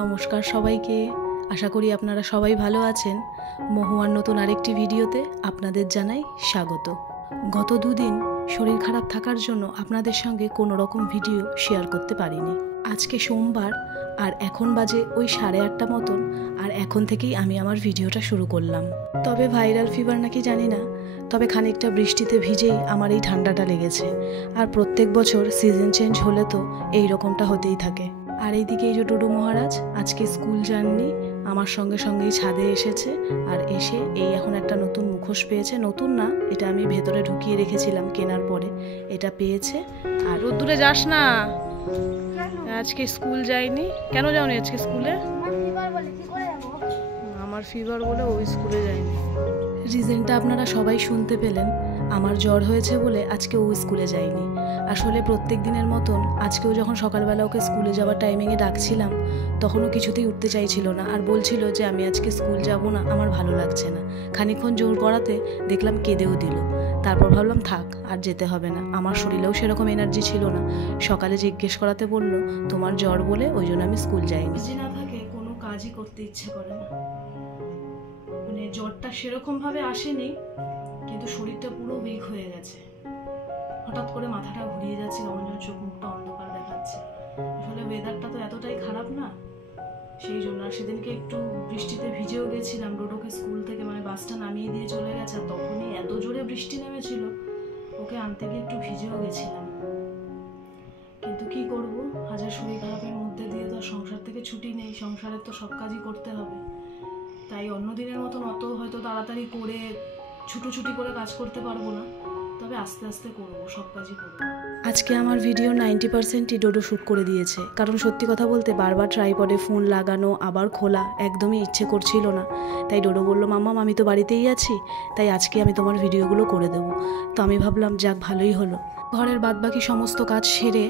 নমস্কার সবাইকে। আশা করি আপনারা সবাই ভালো আছেন। মহুয়ার নতুন আরেকটি ভিডিওতে আপনাদের জানাই স্বাগত। গত দুদিন শরীর খারাপ থাকার জন্য আপনাদের সঙ্গে কোনো রকম ভিডিও শেয়ার করতে পারিনি। আজকে সোমবার আর এখন বাজে ওই 8:30 মতন, আর এখন থেকেই আমি আমার ভিডিওটা শুরু করলাম। তবে ভাইরাল ফিভার নাকি জানি না, তবে খানিকটা বৃষ্টিতে ভিজেই আমার এই ঠান্ডাটা লেগেছে। আর প্রত্যেক বছর সিজন চেঞ্জ হলে তো এই রকমটা হতেই থাকে। আর এইদিকে এই যে ডুডু মহারাজ আজকে স্কুল যাননি, আমার সঙ্গে সঙ্গেই ছাদে এসেছে। আর এসে এই এখন একটা নতুন মুখোশ পেয়েছে। নতুন না, এটা আমি ভেতরে ঢুকিয়ে রেখেছিলাম কেনার পরে, এটা পেয়েছে। আর রোদ্দুরে যাস না, আজকে স্কুল যাইনি। কেন যাওনি আজকে স্কুলে? আমার ফিভার বলে ওই স্কুলে যায়নি। রিজনটা আপনারা সবাই শুনতে পেলেন। আমার জ্বর হয়েছে বলে আজকে ও স্কুলে যায়নি। আসলে প্রত্যেক দিনের মতন আজকেও যখন সকালবেলা ওকে স্কুলে যাওয়ার টাইমিংয়ে ডাকছিলাম, তখনও কিছুতেই উঠতে চাইছিল না, আর বলছিল যে আমি আজকে স্কুল যাব না, আমার ভালো লাগছে না। খানিকক্ষণ জোর করাতে দেখলাম কেঁদেও দিল। তারপর ভাবলাম থাক, আর যেতে হবে না। আমার শরীরেও সেরকম এনার্জি ছিল না। সকালে জিজ্ঞেস করাতে বলল তোমার জ্বর বলে ওই জন্য আমি স্কুল যাইনি। যে না থাকে কোনো কাজই করতে ইচ্ছে করে না। মানে জ্বরটা সেরকমভাবে আসেনি, কিন্তু শরীরটা পুরো উইক হয়ে গেছে। হঠাৎ করে মাথাটা ঘুরিয়ে যাচ্ছে, কেমন যেন চোখ মুখটা অন্ধকার দেখাচ্ছে। আসলে ওয়েদারটা তো এতটাই খারাপ না, সেই জন্য। আর সেদিনকে একটু বৃষ্টিতে ভিজেও গেছিলাম। ডোডোকে স্কুল থেকে মানে বাসটা নামিয়ে দিয়ে চলে গেছে, তখনই এত জোরে বৃষ্টি নেমেছিল, ওকে আনতে গিয়ে একটু ভিজেও গেছিলাম। কিন্তু কি করব, হাজার শরীর খারাপের মধ্যে দিয়ে তো সংসার থেকে ছুটি নেই, সংসারের তো সব কাজই করতে হবে। তাই অন্য দিনের মতন অত হয়তো তাড়াতাড়ি করে ছুটোছুটি করে কাজ করতে পারবো না, তবে আস্তে আস্তে করবো, সব কাজই করবো। আজকে আমার ভিডিও 90%ই ডোডো শ্যুট করে দিয়েছে, কারণ সত্যি কথা বলতে বারবার ট্রাইপডে ফোন লাগানো আবার খোলা একদমই ইচ্ছে করছিল না। তাই ডোডো বলল মাম্মা আমি তো বাড়িতেই আছি, তাই আজকে আমি তোমার ভিডিওগুলো করে দেবো। তো আমি ভাবলাম যাক ভালোই হলো। ঘরের বাদবাকি সমস্ত কাজ সেরে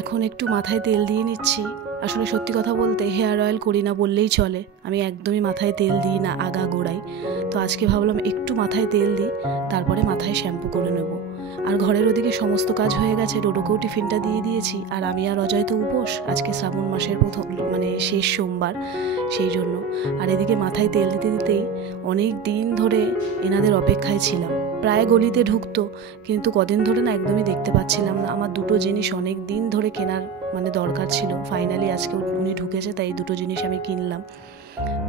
এখন একটু মাথায় তেল দিয়ে নিচ্ছি। আসলে সত্যি কথা বলতে হেয়ার অয়েল করি না বললেই চলে, আমি একদমই মাথায় তেল দিই না আগা গোড়ায়। তো আজকে ভাবলাম একটু মাথায় তেল দিই, তারপরে মাথায় শ্যাম্পু করে নেব। আর ঘরের ওদিকে সমস্ত কাজ হয়ে গেছে, ডোডোকেও টিফিনটা দিয়ে দিয়েছি। আর আমি আর অজয় তো উপোস, আজকে শ্রাবণ মাসের প্রথম মানে শেষ সোমবার, সেই জন্য। আর এদিকে মাথায় তেল দিতে দিতেই অনেক দিন ধরে এনাদের অপেক্ষায় ছিলাম। প্রায় গলিতে ঢুকতো, কিন্তু কদিন ধরে না একদমই দেখতে পাচ্ছিলাম না। আমার দুটো জিনিস অনেক দিন ধরে কেনার মানে দরকার ছিল, ফাইনালি আজকে উনি ঢুকেছে, তাই দুটো জিনিস আমি কিনলাম।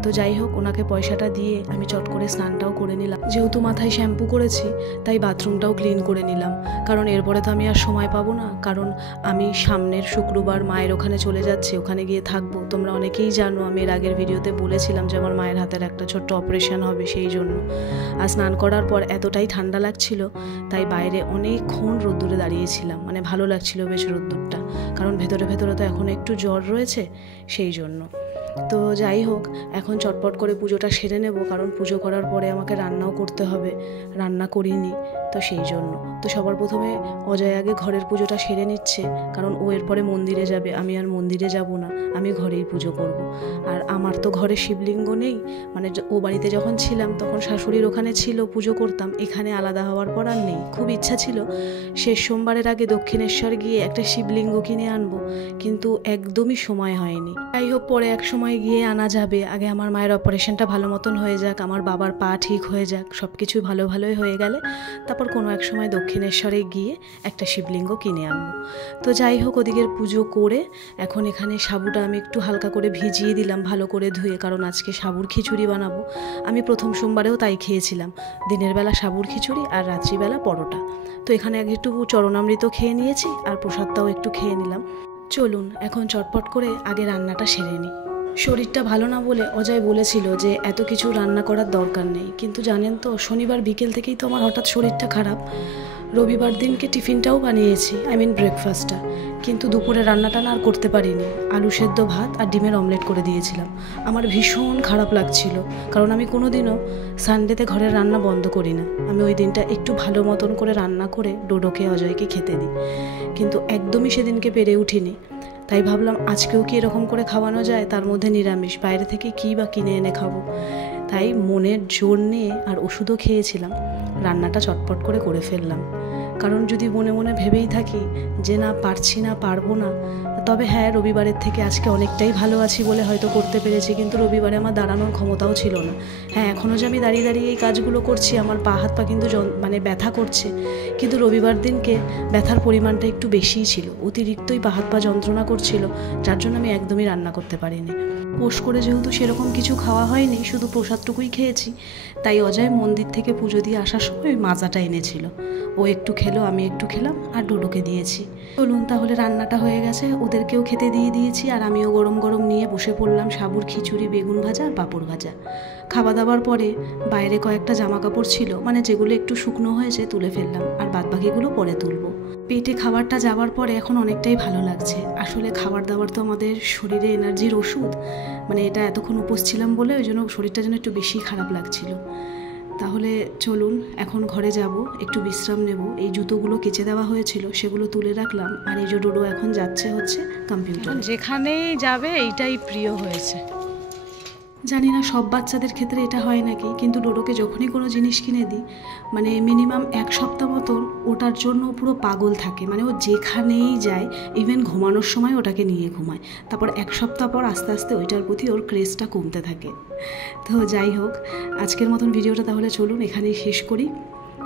তো যাই হোক, ওনাকে পয়সাটা দিয়ে আমি চট করে স্নানটাও করে নিলাম। যেহেতু মাথায় শ্যাম্পু করেছি, তাই বাথরুমটাও ক্লিন করে নিলাম, কারণ এরপরে তো আমি আর সময় পাবো না। কারণ আমি সামনের শুক্রবার মায়ের ওখানে চলে যাচ্ছি, ওখানে গিয়ে থাকবো। তোমরা অনেকেই জানো, আমি এর আগের ভিডিওতে বলেছিলাম যে আমার মায়ের হাতের একটা ছোট্ট অপারেশন হবে, সেই জন্য। আর স্নান করার পর এতটাই ঠান্ডা লাগছিল, তাই বাইরে অনেকক্ষণ রোদ্দুরে দাঁড়িয়েছিলাম। মানে ভালো লাগছিল বেশ রোদ্দুরটা, কারণ ভেতরে ভেতরে তো এখন একটু জ্বর রয়েছে, সেই জন্য। তো যাই হোক, এখন চটপট করে পুজোটা সেরে নেব, কারণ পুজো করার পরে আমাকে রান্নাও করতে হবে, রান্না করিনি, তো সেই জন্য। তো সবার প্রথমে অজয় আগে ঘরের পুজোটা সেরে নিচ্ছে, কারণ ও এরপরে মন্দিরে যাবে। আমি আর মন্দিরে যাব না, আমি ঘরেই পুজো করব। আর আমার তো ঘরে শিবলিঙ্গ নেই, মানে ও বাড়িতে যখন ছিলাম তখন শাশুড়ির ওখানে ছিল, পুজো করতাম। এখানে আলাদা হওয়ার পর আর নেই। খুব ইচ্ছা ছিল শেষ সোমবারের আগে দক্ষিণেশ্বর গিয়ে একটা শিবলিঙ্গ কিনে আনবো, কিন্তু একদমই সময় হয়নি। যাই হোক, পরে এক সময় গিয়ে আনা যাবে। আগে আমার মায়ের অপারেশনটা ভালো মতন হয়ে যাক, আমার বাবার পা ঠিক হয়ে যাক, সব কিছু ভালো ভালোই হয়ে গেলে তারপর কোনো এক সময় দক্ষিণেশ্বরে গিয়ে একটা শিবলিঙ্গ কিনে আনবো। তো যাই হোক, ওদিকের পুজো করে এখন এখানে সাবুটা আমি একটু হালকা করে ভিজিয়ে দিলাম, ভালো করে ধুয়ে, কারণ আজকে সাবুর খিচুড়ি বানাবো। আমি প্রথম সোমবারেও তাই খেয়েছিলাম, দিনের বেলা সাবুর খিচুড়ি আর রাত্রিবেলা পরোটা। তো এখানে আগে একটু চরণামৃত খেয়ে নিয়েছি, আর প্রসাদটাও একটু খেয়ে নিলাম। চলুন এখন চটপট করে আগে রান্নাটা সেরে নিই। শরীরটা ভালো না বলে অজয় বলেছিল যে এত কিছু রান্না করার দরকার নেই, কিন্তু জানেন তো শনিবার বিকেল থেকেই তো আমার হঠাৎ শরীরটা খারাপ। রবিবার দিনকে টিফিনটাও বানিয়েছি, ব্রেকফাস্টটা, কিন্তু দুপুরে রান্নাটা না আর করতে পারিনি। আলু সেদ্ধ ভাত আর ডিমের অমলেট করে দিয়েছিলাম। আমার ভীষণ খারাপ লাগছিল, কারণ আমি কোনোদিনও সানডেতে ঘরের রান্না বন্ধ করি না। আমি ওই দিনটা একটু ভালো মতন করে রান্না করে ডোডোকে অজয়কে খেতে দিই, কিন্তু একদমই সেদিনকে পেরে উঠিনি। তাই ভাবলাম আজকেও কি এরকম করে খাওয়ানো যায়, তার মধ্যে নিরামিষ, বাইরে থেকে কী বা কিনে এনে খাবো। তাই মনের জোর নিয়ে আর ওষুধও খেয়েছিলাম, রান্নাটা চটপট করে ফেললাম। কারণ যদি মনে মনে ভেবেই থাকি যে না পারছি না, পারবো না, তবে হ্যাঁ, রবিবারের থেকে আজকে অনেকটাই ভালো আছি বলে হয়তো করতে পেরেছি, কিন্তু রবিবারে আমার দাঁড়ানোর ক্ষমতাও ছিল না। হ্যাঁ, এখনও যে আমি দাঁড়িয়ে দাঁড়িয়ে এই কাজগুলো করছি, আমার পা হাত পা কিন্তু ব্যথা করছে, কিন্তু রবিবার দিনকে ব্যথার পরিমাণটা একটু বেশিই ছিল, অতিরিক্তই পা হাত পা যন্ত্রণা করছিল, যার জন্য আমি একদমই রান্না করতে পারিনি। উপোস করে যেহেতু সেরকম কিছু খাওয়া হয়নি, শুধু প্রসাদটুকুই খেয়েছি, তাই অজয় মন্দির থেকে পুজো দিয়ে আসার সময় ওই মাজাটা এনেছিল, ও একটু খেলো, আমি একটু খেলাম, আর ডোডোকে দিয়েছি। চলুন তাহলে, রান্নাটা হয়ে গেছে, ওদেরকেও খেতে দিয়ে দিয়েছি, আর আমিও গরম গরম নিয়ে বসে পড়লাম সাবুর খিচুড়ি, বেগুন ভাজা আর পাঁপড় ভাজা। খাওয়া দাওয়ার পরে বাইরে কয়েকটা জামা কাপড় ছিল, যেগুলো একটু শুকনো হয়েছে তুলে ফেললাম, আর বাদবাকিগুলো পরে তুলবো। পেটে খাবারটা যাওয়ার পরে এখন অনেকটাই ভালো লাগছে। আসলে খাবার দাবার তো আমাদের শরীরে এনার্জির ওষুধ, এটা এতক্ষণ উপোস ছিলাম বলে ওই জন্য শরীরটা যেন একটু বেশি খারাপ লাগছিল। তাহলে চলুন এখন ঘরে যাব, একটু বিশ্রাম নেব। এই জুতোগুলো কেচে দেওয়া হয়েছিল, সেগুলো তুলে রাখলাম, আর এই যে ডোডো এখন হচ্ছে কম্পিউটার। যেখানেই যাবে এইটাই প্রিয় হয়েছে। জানি না সব বাচ্চাদের ক্ষেত্রে এটা হয় নাকি, কিন্তু ডোডোকে যখনই কোনো জিনিস কিনে দিই, মিনিমাম 1 সপ্তাহ মতন ওটার জন্য পুরো পাগল থাকে। ও যেখানেই যায়, ইভেন ঘুমানোর সময় ওটাকে নিয়ে ঘুমায়। তারপর 1 সপ্তাহ পর আস্তে আস্তে ওইটার প্রতি ওর ক্রেজটা কমতে থাকে। তো যাই হোক, আজকের মতন ভিডিওটা তাহলে চলুন এখানেই শেষ করি।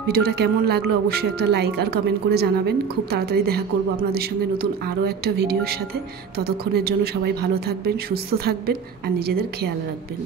ভিডিওটা কেমন লাগলো অবশ্যই একটা লাইক আর কমেন্ট করে জানাবেন। খুব তাড়াতাড়ি দেখা করব আপনাদের সঙ্গে নতুন আরও একটা ভিডিওর সাথে। ততক্ষণের জন্য সবাই ভালো থাকবেন, সুস্থ থাকবেন, আর নিজেদের খেয়াল রাখবেন।